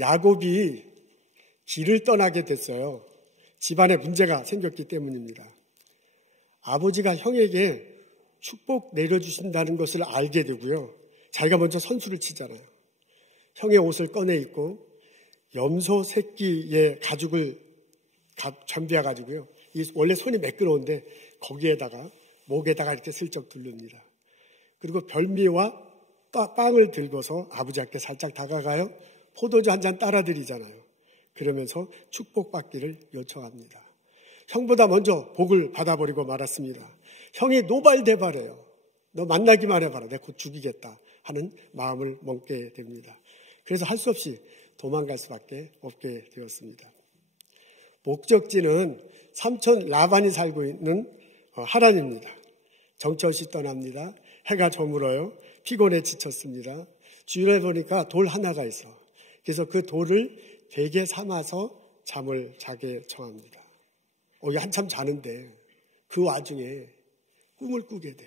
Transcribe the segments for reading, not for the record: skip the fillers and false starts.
야곱이 길을 떠나게 됐어요. 집안에 문제가 생겼기 때문입니다. 아버지가 형에게 축복 내려주신다는 것을 알게 되고요. 자기가 먼저 선수를 치잖아요. 형의 옷을 꺼내 입고 염소 새끼의 가죽을 준비해가지고요. 원래 손이 매끄러운데 거기에다가 목에다가 이렇게 슬쩍 두릅니다. 그리고 별미와 빵을 들고서 아버지 앞에 살짝 다가가요. 포도주 한 잔 따라 드리잖아요. 그러면서 축복받기를 요청합니다. 형보다 먼저 복을 받아버리고 말았습니다. 형이 노발대발해요. 너 만나기만 해봐라. 내가 곧 죽이겠다 하는 마음을 먹게 됩니다. 그래서 할 수 없이 도망갈 수밖에 없게 되었습니다. 목적지는 삼촌 라반이 살고 있는 하란입니다. 정처없이 떠납니다. 해가 저물어요. 피곤해 지쳤습니다. 주위에 보니까 돌 하나가 있어. 그래서 그 돌을 베개 삼아서 잠을 자게 청합니다. 이게 한참 자는데 그 와중에 꿈을 꾸게 돼.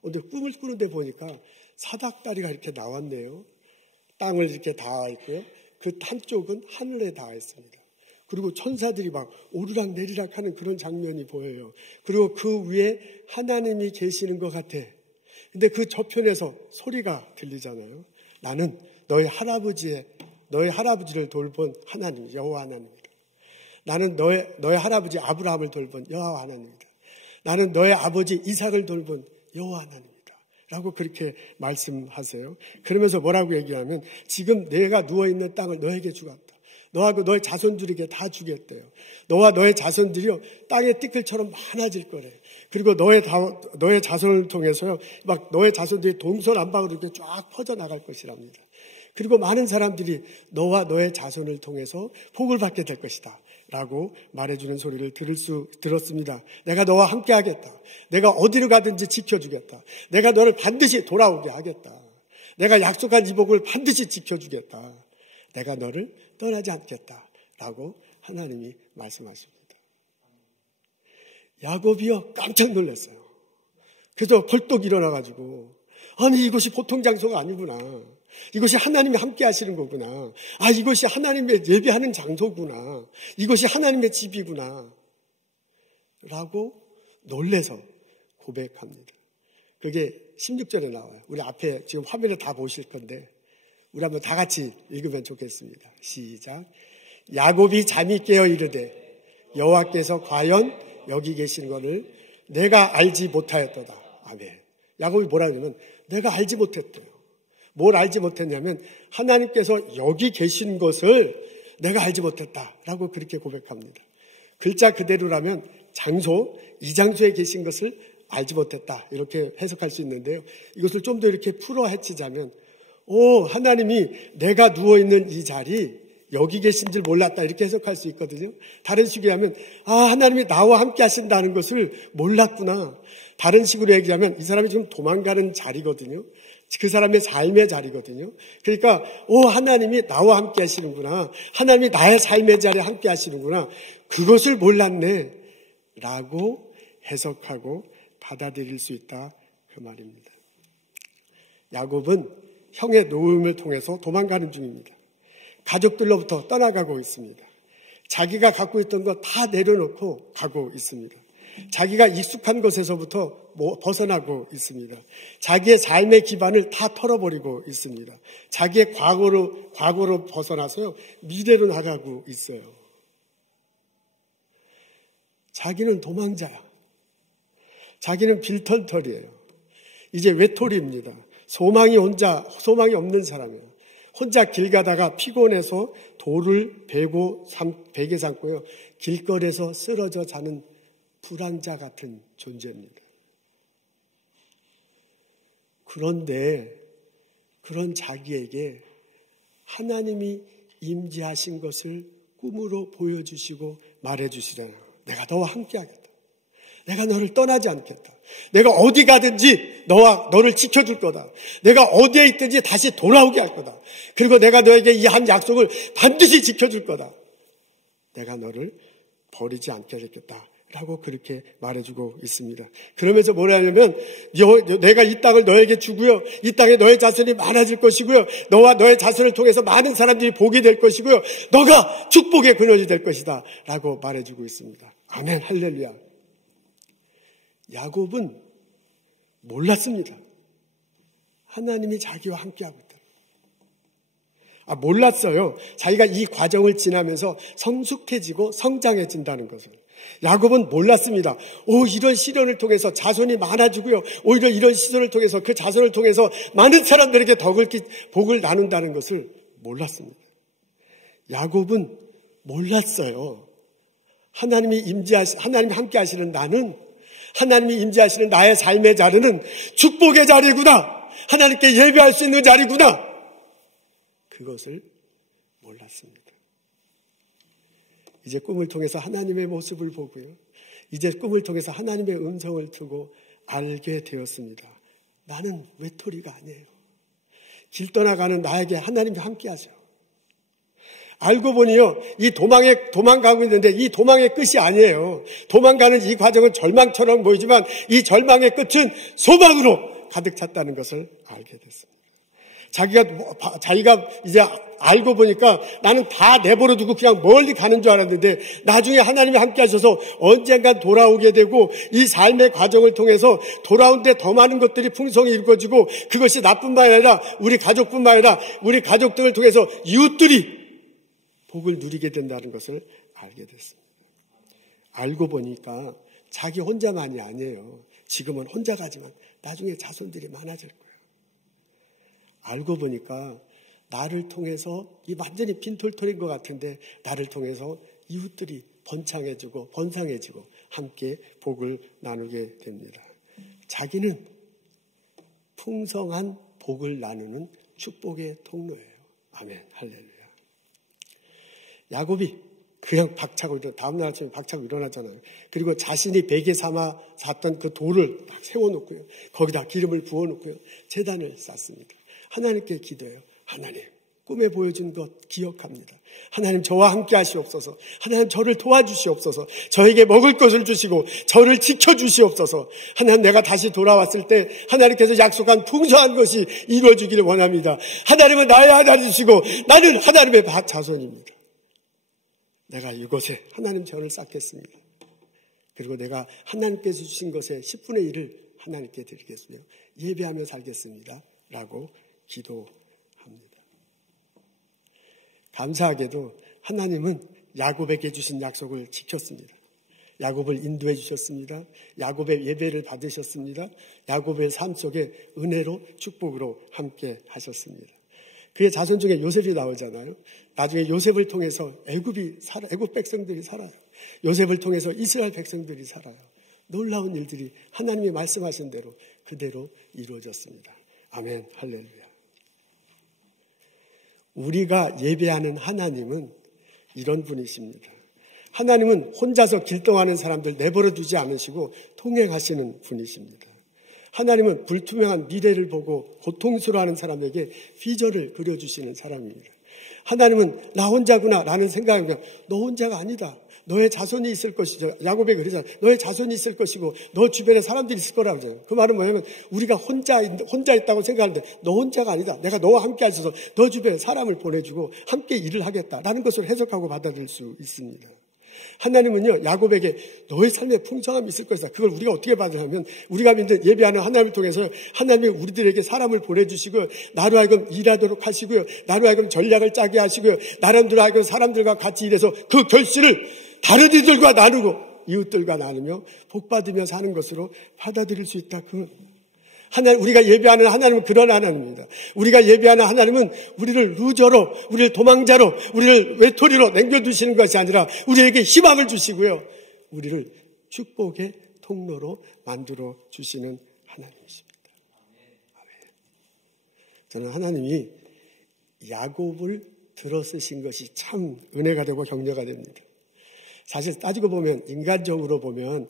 근데 꿈을 꾸는데 보니까 사닥다리가 이렇게 나왔네요. 땅을 이렇게 닿아 있고요. 그 한쪽은 하늘에 닿아 있습니다. 그리고 천사들이 막 오르락 내리락 하는 그런 장면이 보여요. 그리고 그 위에 하나님이 계시는 것 같아. 근데 그 저편에서 소리가 들리잖아요. 나는 너의 할아버지를 돌본 하나님, 여호와 하나님이다. 나는 너의 할아버지 아브라함을 돌본 여호와 하나님이다. 나는 너의 아버지 이삭을 돌본 여호와 하나님이다. 라고 그렇게 말씀하세요. 그러면서 뭐라고 얘기하면 지금 내가 누워있는 땅을 너에게 주겠다. 너하고 너의 자손들에게 다 주겠대요. 너와 너의 자손들이요 땅의 띠끌처럼 많아질 거래. 그리고 너의 자손을 통해서요 막 너의 자손들이 동서남북으로 이렇게 쫙 퍼져나갈 것이랍니다. 그리고 많은 사람들이 너와 너의 자손을 통해서 복을 받게 될 것이다 라고 말해주는 소리를 들었습니다. 내가 너와 함께 하겠다. 내가 어디로 가든지 지켜주겠다. 내가 너를 반드시 돌아오게 하겠다. 내가 약속한 이 복을 반드시 지켜주겠다. 내가 너를 떠나지 않겠다 라고 하나님이 말씀하십니다. 야곱이요 깜짝 놀랐어요. 그래서 벌떡 일어나가지고 아니 이것이 보통 장소가 아니구나. 이것이 하나님이 함께 하시는 거구나. 이것이 하나님의 예배하는 장소구나. 이것이 하나님의 집이구나 라고 놀래서 고백합니다. 그게 16절에 나와요. 우리 앞에 지금 화면에 다 보실 건데 우리 한번 다 같이 읽으면 좋겠습니다. 시작. 야곱이 잠이 깨어 이르되 여호와께서 과연 여기 계신 것을 내가 알지 못하였도다. 아멘. 야곱이 뭐라고 하냐면 내가 알지 못했대요. 뭘 알지 못했냐면 하나님께서 여기 계신 것을 내가 알지 못했다라고 그렇게 고백합니다. 글자 그대로라면 장소, 이 장소에 계신 것을 알지 못했다 이렇게 해석할 수 있는데요. 이것을 좀 더 이렇게 풀어 헤치자면 하나님이 내가 누워있는 이 자리 여기 계신 줄 몰랐다 이렇게 해석할 수 있거든요. 다른 식으로 하면 하나님이 나와 함께 하신다는 것을 몰랐구나. 다른 식으로 얘기하면 이 사람이 지금 도망가는 자리거든요. 그 사람의 삶의 자리거든요. 그러니까 하나님이 나와 함께 하시는구나. 하나님이 나의 삶의 자리에 함께 하시는구나. 그것을 몰랐네 라고 해석하고 받아들일 수 있다 그 말입니다. 야곱은 형의 노음을 통해서 도망가는 중입니다. 가족들로부터 떠나가고 있습니다. 자기가 갖고 있던 거 다 내려놓고 가고 있습니다. 자기가 익숙한 것에서부터 벗어나고 있습니다. 자기의 삶의 기반을 다 털어버리고 있습니다. 자기의 과거로 벗어나서요 미래로 나가고 있어요. 자기는 도망자야. 자기는 빌털털이에요. 이제 외톨이입니다. 소망이 없는 사람이에요. 혼자 길 가다가 피곤해서 돌을 베개 삼고요. 길거리에서 쓰러져 자는 불황자 같은 존재입니다. 그런데 그런 자기에게 하나님이 임재하신 것을 꿈으로 보여주시고 말해주시잖아요. 내가 너와 함께 하겠다. 내가 너를 떠나지 않겠다. 내가 어디 가든지 너를 지켜줄 거다. 내가 어디에 있든지 다시 돌아오게 할 거다. 그리고 내가 너에게 이 한 약속을 반드시 지켜줄 거다. 내가 너를 버리지 않겠다 라고 그렇게 말해주고 있습니다. 그러면서 뭐라 하냐면 내가 이 땅을 너에게 주고요. 이 땅에 너의 자손이 많아질 것이고요. 너와 너의 자손을 통해서 많은 사람들이 복이 될 것이고요. 너가 축복의 근원이 될 것이다 라고 말해주고 있습니다. 아멘 할렐루야. 야곱은 몰랐습니다. 하나님이 자기와 함께하고 있다. 몰랐어요. 자기가 이 과정을 지나면서 성숙해지고 성장해진다는 것을. 야곱은 몰랐습니다. 이런 시련을 통해서 자손이 많아지고요. 오히려 이런 시련을 통해서 그 자손을 통해서 많은 사람들에게 복을 나눈다는 것을 몰랐습니다. 야곱은 몰랐어요. 하나님이 함께 하시는 나는, 하나님이 임재하시는 나의 삶의 자리는 축복의 자리구나. 하나님께 예배할 수 있는 자리구나. 그것을 몰랐습니다. 이제 꿈을 통해서 하나님의 모습을 보고요. 이제 꿈을 통해서 하나님의 음성을 두고 알게 되었습니다. 나는 외톨이가 아니에요. 길 떠나가는 나에게 하나님이 함께 하세요. 알고 보니요, 도망가고 있는데 이 도망의 끝이 아니에요. 도망가는 이 과정은 절망처럼 보이지만 이 절망의 끝은 소망으로 가득 찼다는 것을 알게 됐습니다. 자기가 이제 알고 보니까 나는 다 내버려 두고 그냥 멀리 가는 줄 알았는데 나중에 하나님이 함께 하셔서 언젠간 돌아오게 되고 이 삶의 과정을 통해서 돌아온 데 더 많은 것들이 풍성히 이루어지고 그것이 나뿐만 아니라 우리 가족뿐만 아니라 우리 가족들을 통해서 이웃들이 복을 누리게 된다는 것을 알게 됐습니다. 알고 보니까 자기 혼자만이 아니에요. 지금은 혼자 가지만 나중에 자손들이 많아질 거예요. 알고 보니까 나를 통해서 이 완전히 빈털털인 것 같은데 나를 통해서 이웃들이 번창해지고 함께 복을 나누게 됩니다. 자기는 풍성한 복을 나누는 축복의 통로예요. 아멘 할렐루야. 야곱이 그냥 박차고 다음날 아침에 박차고 일어나잖아요. 그리고 자신이 베개 삼아 샀던 그 돌을 막 세워놓고요. 거기다 기름을 부어놓고요. 제단을 쌓습니다. 하나님께 기도해요. 하나님, 꿈에 보여준 것 기억합니다. 하나님 저와 함께 하시옵소서. 하나님 저를 도와주시옵소서. 저에게 먹을 것을 주시고 저를 지켜주시옵소서. 하나님 내가 다시 돌아왔을 때 하나님께서 약속한 풍성한 것이 이루어지기를 원합니다. 하나님은 나의 하나님이시고 나는 하나님의 자손입니다. 내가 이곳에 하나님 저를 쌓겠습니다. 그리고 내가 하나님께서 주신 것의 10분의 1을 하나님께 드리겠으며 예배하며 살겠습니다. 라고 기도합니다. 감사하게도 하나님은 야곱에게 주신 약속을 지켰습니다. 야곱을 인도해 주셨습니다. 야곱의 예배를 받으셨습니다. 야곱의 삶 속에 은혜로 축복으로 함께 하셨습니다. 그의 자손 중에 요셉이 나오잖아요. 나중에 요셉을 통해서 애굽 백성들이 살아요. 요셉을 통해서 이스라엘 백성들이 살아요. 놀라운 일들이 하나님이 말씀하신 대로 그대로 이루어졌습니다. 아멘 할렐루야. 우리가 예배하는 하나님은 이런 분이십니다. 하나님은 혼자서 길동하는 사람들 내버려 두지 않으시고 통행하시는 분이십니다. 하나님은 불투명한 미래를 보고 고통스러워하는 사람에게 비전을 그려주시는 사람입니다. 하나님은 나 혼자구나 라는 생각이면 너 혼자가 아니다. 너의 자손이 있을 것이죠. 야곱에 그러잖아요. 너의 자손이 있을 것이고 너 주변에 사람들이 있을 거라고 하잖아요. 그 말은 뭐냐면 우리가 혼자 있다고 생각하는데 너 혼자가 아니다. 내가 너와 함께 하셔서 너 주변에 사람을 보내주고 함께 일을 하겠다라는 것을 해석하고 받아들일 수 있습니다. 하나님은요, 야곱에게 너의 삶에 풍성함이 있을 것이다. 그걸 우리가 어떻게 받으냐면 우리가 믿는 예배하는 하나님을 통해서 하나님이 우리들에게 사람을 보내주시고요. 나로 하여금 일하도록 하시고요. 나로 하여금 전략을 짜게 하시고요. 나름대로 하여금 사람들과 같이 일해서 그 결실을 다른 이들과 나누고 이웃들과 나누며 복받으며 사는 것으로 받아들일 수 있다. 우리가 예배하는 하나님은 그런 하나님입니다. 우리가 예배하는 하나님은 우리를 루저로, 우리를 도망자로, 우리를 외톨이로 남겨두시는 것이 아니라 우리에게 희망을 주시고요. 우리를 축복의 통로로 만들어 주시는 하나님이십니다. 저는 하나님이 야곱을 들어쓰신 것이 참 은혜가 되고 격려가 됩니다. 사실 따지고 보면, 인간적으로 보면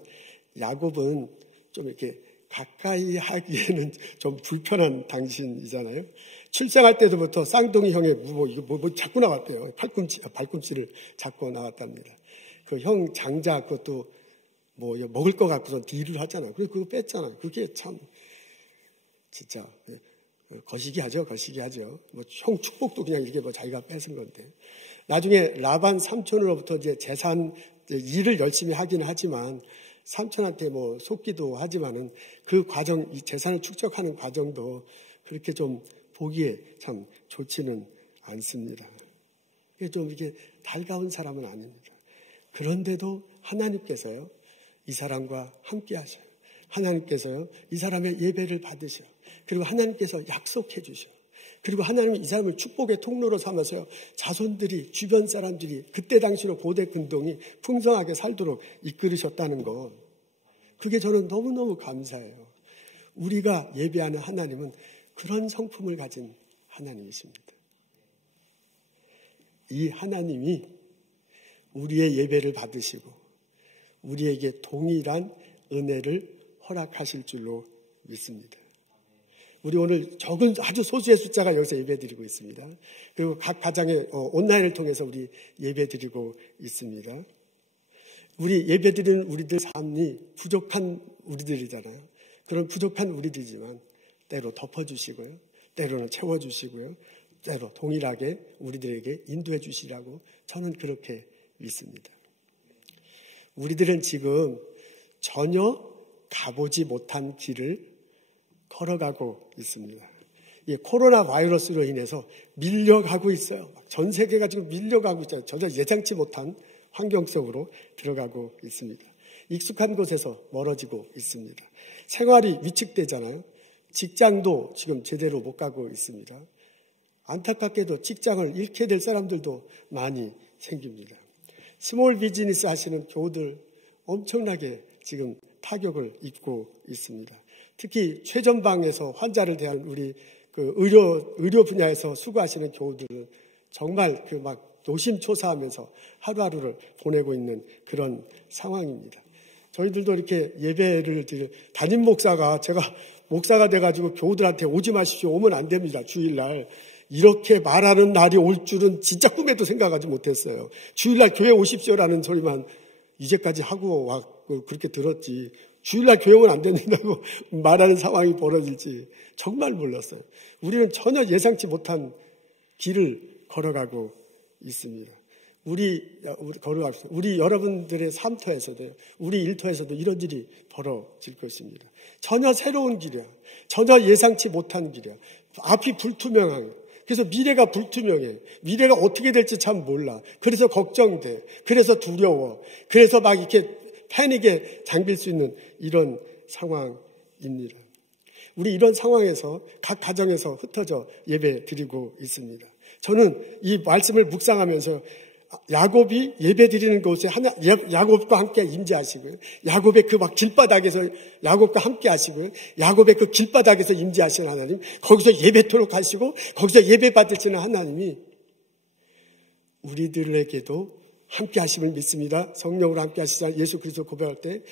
야곱은 좀 이렇게 가까이 하기에는 좀 불편한 당신이잖아요. 출생할 때부터 쌍둥이 형의 뭐 잡고 나왔대요. 발꿈치를 잡고 나왔답니다. 그 형 장자 그것도 뭐 먹을 거 갖고서 딜을 하잖아요. 그래서 그거 뺐잖아요. 그게 참 진짜 거시기 하죠. 뭐 형 축복도 그냥 이게 뭐 자기가 뺏은 건데. 나중에 라반 삼촌으로부터 이제 재산 일을 열심히 하긴 하지만 삼촌한테 뭐 속기도 하지만은 그 과정, 이 재산을 축적하는 과정도 그렇게 좀 보기에 참 좋지는 않습니다. 좀 이게 달가운 사람은 아닙니다. 그런데도 하나님께서요, 이 사람과 함께 하셔요. 하나님께서요, 이 사람의 예배를 받으셔요. 그리고 하나님께서 약속해 주셔요. 그리고 하나님은 이 사람을 축복의 통로로 삼아서요, 자손들이, 주변 사람들이 그때 당시로 고대 근동이 풍성하게 살도록 이끌으셨다는 것. 그게 저는 너무너무 감사해요. 우리가 예배하는 하나님은 그런 성품을 가진 하나님이십니다. 이 하나님이 우리의 예배를 받으시고 우리에게 동일한 은혜를 허락하실 줄로 믿습니다. 우리 오늘 적은 아주 소수의 숫자가 여기서 예배드리고 있습니다. 그리고 각 가정에 온라인을 통해서 우리 예배드리고 있습니다. 우리 예배드리는 우리들 삶이 부족한 우리들이잖아요. 그런 부족한 우리들이지만 때로 덮어주시고요. 때로는 채워주시고요. 때로 동일하게 우리들에게 인도해 주시라고 저는 그렇게 믿습니다. 우리들은 지금 전혀 가보지 못한 길을 걸어가고 있습니다. 이 코로나 바이러스로 인해서 밀려가고 있어요. 전 세계가 지금 밀려가고 있잖아요. 전혀 예상치 못한 환경 속으로 들어가고 있습니다. 익숙한 곳에서 멀어지고 있습니다. 생활이 위축되잖아요. 직장도 지금 제대로 못 가고 있습니다. 안타깝게도 직장을 잃게 될 사람들도 많이 생깁니다. 스몰 비즈니스 하시는 교우들 엄청나게 지금 타격을 입고 있습니다. 특히 최전방에서 환자를 대하는 우리 그 의료 분야에서 수고하시는 교우들은 정말 그 막 노심초사하면서 하루하루를 보내고 있는 그런 상황입니다. 저희들도 이렇게 예배를 드릴 담임 목사가 제가 목사가 돼가지고 교우들한테 오지 마십시오. 오면 안 됩니다. 주일날. 이렇게 말하는 날이 올 줄은 진짜 꿈에도 생각하지 못했어요. 주일날 교회 오십시오라는 소리만 이제까지 하고 왔고 그렇게 들었지. 주일날 교회 오면 안 된다고 말하는 상황이 벌어질지 정말 몰랐어요. 우리는 전혀 예상치 못한 길을 걸어가고 있습니다. 우리 여러분들의 삶터에서도, 우리 일터에서도 이런 일이 벌어질 것입니다. 전혀 새로운 길이야. 전혀 예상치 못한 길이야. 앞이 불투명한. 그래서 미래가 불투명해. 미래가 어떻게 될지 참 몰라. 그래서 걱정돼. 그래서 두려워. 그래서 막 이렇게 패닉에 잠길 수 있는 이런 상황입니다. 우리 이런 상황에서 각 가정에서 흩어져 예배 드리고 있습니다. 저는 이 말씀을 묵상하면서 야곱이 예배 드리는 곳에 야곱과 함께 임재하시고요. 야곱의 그 막 길바닥에서 야곱과 함께 하시고요. 야곱의 그 길바닥에서 임재하시는 하나님, 거기서 예배토록 하시고 거기서 예배 받으시는 하나님이 우리들에게도 함께 하심을 믿습니다. 성령으로 함께 하시자 예수 그리스도 고백할 때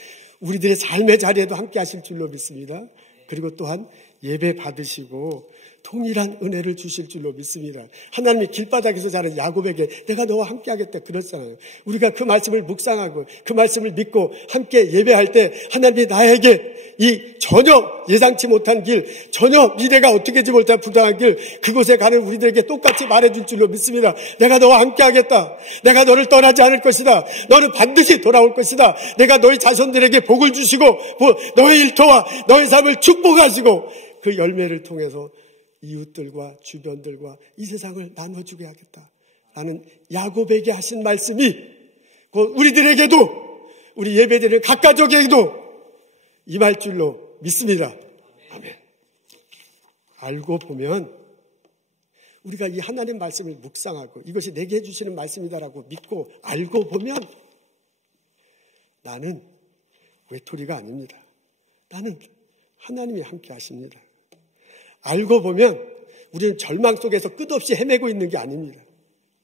우리들의 삶의 자리에도 함께 하실 줄로 믿습니다. 그리고 또한 예배 받으시고 동일한 은혜를 주실 줄로 믿습니다. 하나님이 길바닥에서 자는 야곱에게 내가 너와 함께 하겠다 그랬잖아요. 우리가 그 말씀을 묵상하고 그 말씀을 믿고 함께 예배할 때 하나님이 나에게 이 전혀 예상치 못한 길, 전혀 미래가 어떻게 되지 못한 부당한 길, 그곳에 가는 우리들에게 똑같이 말해줄 줄로 믿습니다. 내가 너와 함께 하겠다. 내가 너를 떠나지 않을 것이다. 너는 반드시 돌아올 것이다. 내가 너희 자손들에게 복을 주시고 너의 일터와 너의 삶을 축복하시고 그 열매를 통해서 이웃들과 주변들과 이 세상을 나눠주게 하겠다라는 야곱에게 하신 말씀이 우리들에게도, 우리 예배드리는 각 가족에게도 임할 줄로 믿습니다. 아멘. 알고 보면 우리가 이 하나님 말씀을 묵상하고 이것이 내게 해주시는 말씀이다라고 믿고 알고 보면 나는 외톨이가 아닙니다. 나는 하나님이 함께 하십니다. 알고 보면 우리는 절망 속에서 끝없이 헤매고 있는 게 아닙니다.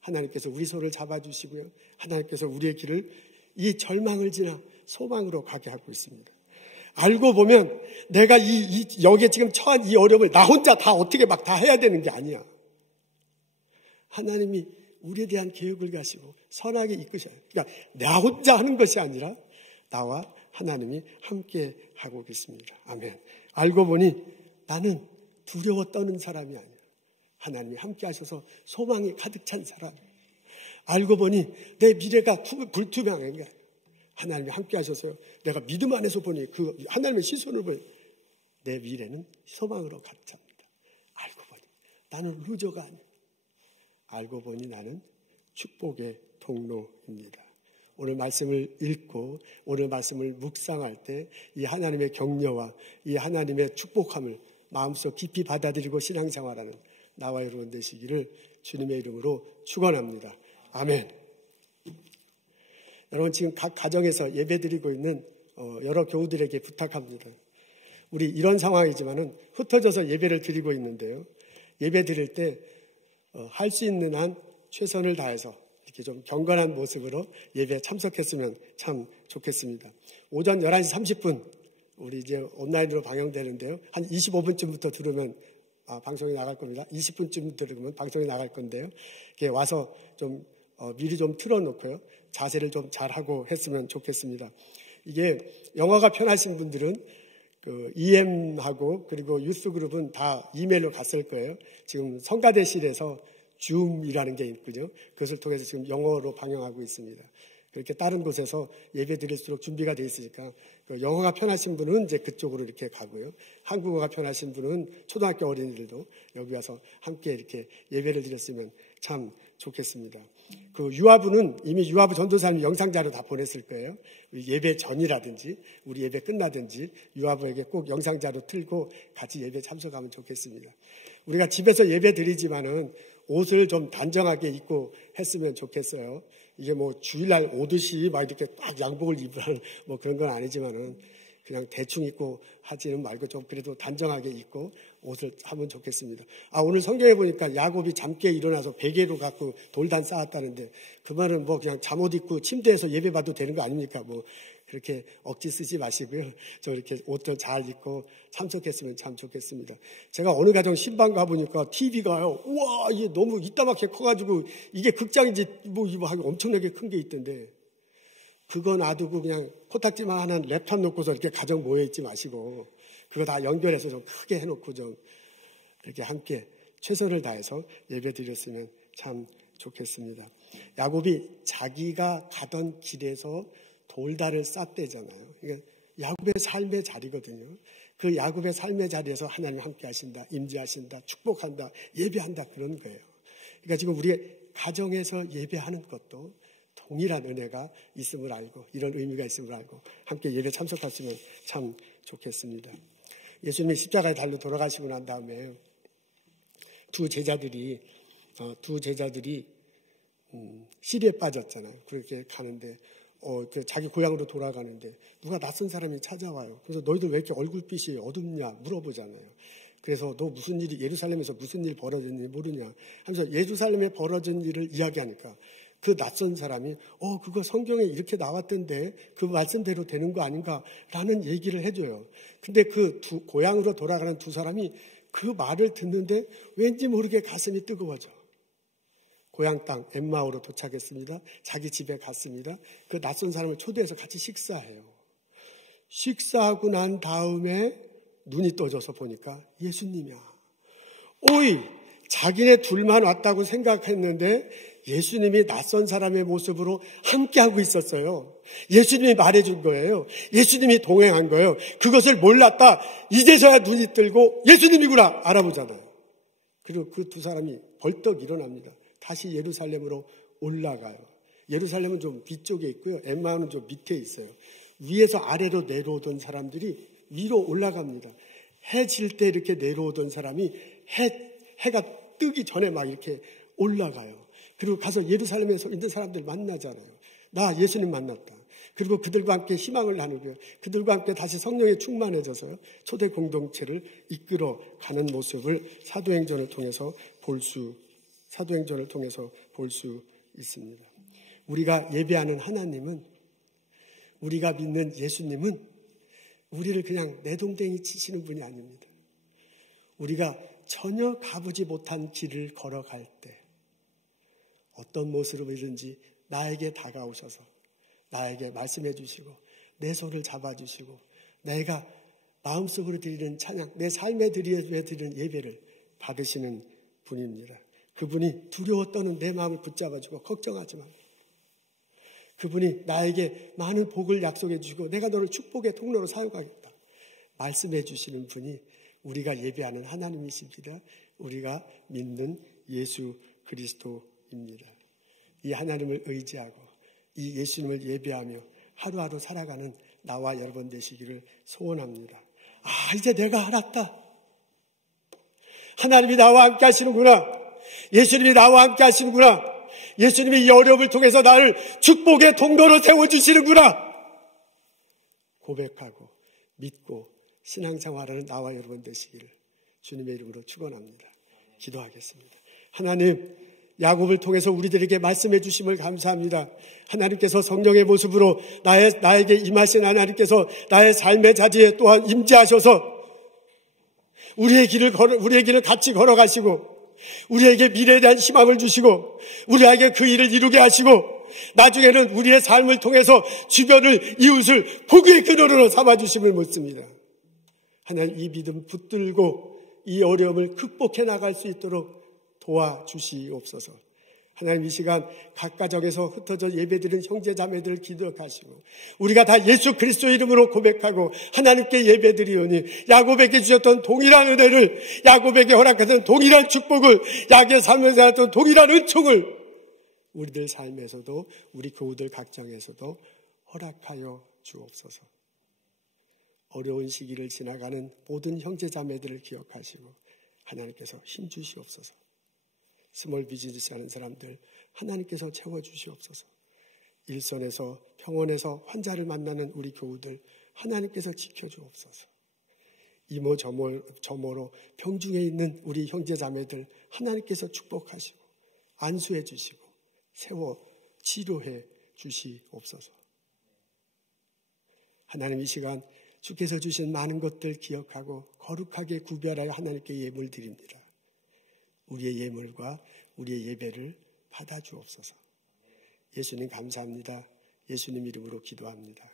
하나님께서 우리 손을 잡아주시고요. 하나님께서 우리의 길을 이 절망을 지나 소망으로 가게 하고 있습니다. 알고 보면 내가 여기에 지금 처한 이 어려움을 나 혼자 다 어떻게 막 다 해야 되는 게 아니야. 하나님이 우리에 대한 계획을 가시고 선하게 이끄셔요. 그러니까 나 혼자 하는 것이 아니라 나와 하나님이 함께 하고 계십니다. 아멘. 알고 보니 나는 두려워 떠는 사람이 아니야. 하나님이 함께 하셔서 소망이 가득 찬 사람. 알고 보니 내 미래가 불투명한 거야. 하나님이 함께 하셔서요. 내가 믿음 안에서 보니 그 하나님의 시선을 보니 내 미래는 소망으로 가득 찹니다. 알고 보니 나는 루저가 아니야. 알고 보니 나는 축복의 통로입니다. 오늘 말씀을 읽고 오늘 말씀을 묵상할 때 이 하나님의 격려와 이 하나님의 축복함을 마음속 깊이 받아들이고 신앙생활하는 나와 여러분 되시기를 주님의 이름으로 축원합니다. 아멘. 여러분 지금 각 가정에서 예배드리고 있는 여러 교우들에게 부탁합니다. 우리 이런 상황이지만은 흩어져서 예배를 드리고 있는데요. 예배 드릴 때 할 수 있는 한 최선을 다해서 이렇게 좀 경건한 모습으로 예배에 참석했으면 참 좋겠습니다. 오전 11시 30분 우리 이제 온라인으로 방영되는데요. 한 25분쯤부터 들으면 방송이 나갈 겁니다. 20분쯤 들으면 방송이 나갈 건데요. 이렇게 와서 좀 미리 좀 틀어놓고요. 자세를 좀 잘하고 했으면 좋겠습니다. 이게 영어가 편하신 분들은 그 EM하고 그리고 유스그룹은 다 이메일로 갔을 거예요. 지금 성가대실에서 줌이라는 게 있거든요. 그것을 통해서 지금 영어로 방영하고 있습니다. 그렇게 다른 곳에서 예배 드릴수록 준비가 되어 있으니까 영어가 편하신 분은 이제 그쪽으로 이렇게 가고요. 한국어가 편하신 분은 초등학교 어린이들도 여기 와서 함께 이렇게 예배를 드렸으면 참 좋겠습니다. 그 유아부는 이미 유아부 전도사님 영상자료 다 보냈을 거예요. 예배 전이라든지 우리 예배 끝나든지 유아부에게 꼭 영상자료 틀고 같이 예배 참석하면 좋겠습니다. 우리가 집에서 예배 드리지만은 옷을 좀 단정하게 입고 했으면 좋겠어요. 이게 뭐 주일날 오듯이 막 이렇게 딱 양복을 입으라는 뭐 그런 건 아니지만은 그냥 대충 입고 하지는 말고 좀 그래도 단정하게 입고 옷을 하면 좋겠습니다. 오늘 성경에 보니까 야곱이 잠깨 일어나서 베개로 갖고 돌단 쌓았다는데 그 말은 뭐 그냥 잠옷 입고 침대에서 예배 봐도 되는 거 아닙니까? 뭐 그렇게 억지 쓰지 마시고요. 좀 이렇게 옷들 잘 입고 참석했으면 참 좋겠습니다. 제가 어느 가정 신방 가보니까 TV가요. 우와, 이게 너무 이따만하게 커가지고 이게 극장인지 뭐 엄청나게 큰 게 있던데 그거 놔두고 그냥 코딱지만 하는 랩탑 놓고서 이렇게 가정 모여있지 마시고 그거 다 연결해서 좀 크게 해놓고 좀 이렇게 함께 최선을 다해서 예배 드렸으면 참 좋겠습니다. 야곱이 자기가 가던 길에서 돌다를 쌓대잖아요. 그러니까 야곱의 삶의 자리거든요. 그 야곱의 삶의 자리에서 하나님 함께 하신다, 임재하신다, 축복한다, 예배한다 그런 거예요. 그러니까 지금 우리의 가정에서 예배하는 것도 동일한 은혜가 있음을 알고 이런 의미가 있음을 알고 함께 예배 참석하시면 참 좋겠습니다. 예수님이 십자가에 달려 돌아가시고 난 다음에 두 제자들이 시리에 빠졌잖아요. 그렇게 가는데 자기 고향으로 돌아가는데 누가 낯선 사람이 찾아와요. 그래서 너희들 왜 이렇게 얼굴빛이 어둡냐 물어보잖아요. 그래서 너 무슨 일이 예루살렘에서 무슨 일 벌어졌는지 모르냐 하면서 예루살렘에 벌어진 일을 이야기하니까 그 낯선 사람이 그거 성경에 이렇게 나왔던데 그 말씀대로 되는 거 아닌가라는 얘기를 해줘요. 근데 그 고향으로 돌아가는 두 사람이 그 말을 듣는데 왠지 모르게 가슴이 뜨거워져. 고향 땅 엠마오로 도착했습니다. 자기 집에 갔습니다. 그 낯선 사람을 초대해서 같이 식사해요. 식사하고 난 다음에 눈이 떠져서 보니까 예수님이야. 오이! 자기네 둘만 왔다고 생각했는데 예수님이 낯선 사람의 모습으로 함께하고 있었어요. 예수님이 말해준 거예요. 예수님이 동행한 거예요. 그것을 몰랐다. 이제서야 눈이 뜨고 예수님이구나 알아보잖아요. 그리고 그 두 사람이 벌떡 일어납니다. 다시 예루살렘으로 올라가요. 예루살렘은 좀 위쪽에 있고요. 엠마오는 좀 밑에 있어요. 위에서 아래로 내려오던 사람들이 위로 올라갑니다. 해 질 때 이렇게 내려오던 사람이 해가 뜨기 전에 막 이렇게 올라가요. 그리고 가서 예루살렘에서 있는 사람들 만나잖아요. 나 예수님 만났다. 그리고 그들과 함께 희망을 나누고요. 그들과 함께 다시 성령에 충만해져서요. 초대 공동체를 이끌어가는 모습을 사도행전을 통해서 볼 수 있습니다. 우리가 예배하는 하나님은, 우리가 믿는 예수님은 우리를 그냥 내동댕이 치시는 분이 아닙니다. 우리가 전혀 가보지 못한 길을 걸어갈 때 어떤 모습이든지 나에게 다가오셔서 나에게 말씀해 주시고 내 손을 잡아주시고 내가 마음속으로 드리는 찬양, 내 삶에 드리는 예배를 받으시는 분입니다. 그분이 두려워 떠는 내 마음을 붙잡아주고 걱정하지 마. 그분이 나에게 많은 복을 약속해 주시고 내가 너를 축복의 통로로 사용하겠다 말씀해 주시는 분이 우리가 예배하는 하나님이십니다. 우리가 믿는 예수 그리스도입니다. 이 하나님을 의지하고 이 예수님을 예배하며 하루하루 살아가는 나와 여러분 되시기를 소원합니다. 이제 내가 알았다. 하나님이 나와 함께 하시는구나. 예수님이 나와 함께 하시는구나. 예수님이 이 어려움을 통해서 나를 축복의 통로로 세워주시는구나. 고백하고 믿고 신앙생활하는 나와 여러분 되시기를 주님의 이름으로 축원합니다. 기도하겠습니다. 하나님, 야곱을 통해서 우리들에게 말씀해 주심을 감사합니다. 하나님께서 성령의 모습으로 나에게 임하신 하나님께서 나의 삶의 자리에 또한 임재하셔서 우리의 길을 같이 걸어가시고 우리에게 미래에 대한 희망을 주시고 우리에게 그 일을 이루게 하시고 나중에는 우리의 삶을 통해서 주변을 이웃을 복의 근원으로 삼아주심을 묻습니다. 하나님, 이 믿음 붙들고 이 어려움을 극복해 나갈 수 있도록 도와주시옵소서. 하나님, 이 시간 각 가정에서 흩어져 예배드리는 형제 자매들을 기도하시고 우리가 다 예수 그리스도 이름으로 고백하고 하나님께 예배드리오니 야곱에게 주셨던 동일한 은혜를, 야곱에게 허락하던 동일한 축복을, 야곱의 삶에서 했던 동일한 은총을 우리들 삶에서도 우리 교우들 각장에서도 허락하여 주옵소서. 어려운 시기를 지나가는 모든 형제 자매들을 기억하시고 하나님께서 힘주시옵소서. 스몰 비즈니스 하는 사람들 하나님께서 채워주시옵소서. 일선에서 병원에서 환자를 만나는 우리 교우들 하나님께서 지켜주옵소서. 이모 저모로 병중에 있는 우리 형제 자매들 하나님께서 축복하시고 안수해 주시고 세워 치료해 주시옵소서. 하나님, 이 시간 주께서 주신 많은 것들 기억하고 거룩하게 구별하여 하나님께 예물 드립니다. 우리의 예물과 우리의 예배를 받아주옵소서. 예수님 감사합니다. 예수님 이름으로 기도합니다.